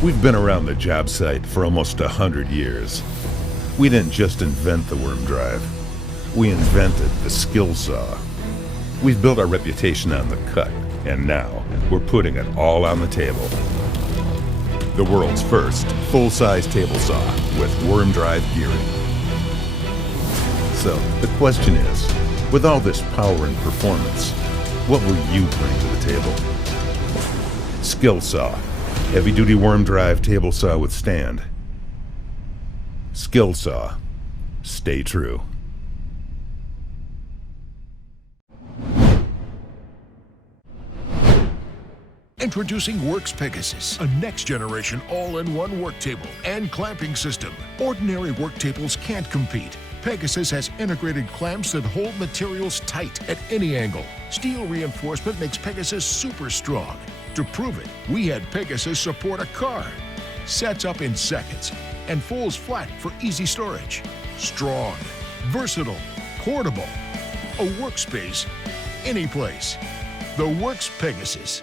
We've been around the job site for almost 100 years. We didn't just invent the worm drive. We invented the skill saw. We've built our reputation on the cut, and now we're putting it all on the table. The world's first full-size table saw with worm drive gearing. So the question is, with all this power and performance, what will you bring to the table? Skill saw. Heavy-duty worm drive table saw with stand. Skill saw. Stay true. Introducing Works Pegasus, a next-generation all-in-one work table and clamping system. Ordinary work tables can't compete. Pegasus has integrated clamps that hold materials tight at any angle. Steel reinforcement makes Pegasus super strong. To prove it, we had Pegasus support a car. Sets up in seconds and folds flat for easy storage. Strong, versatile, portable. A workspace, any place. The Works Pegasus.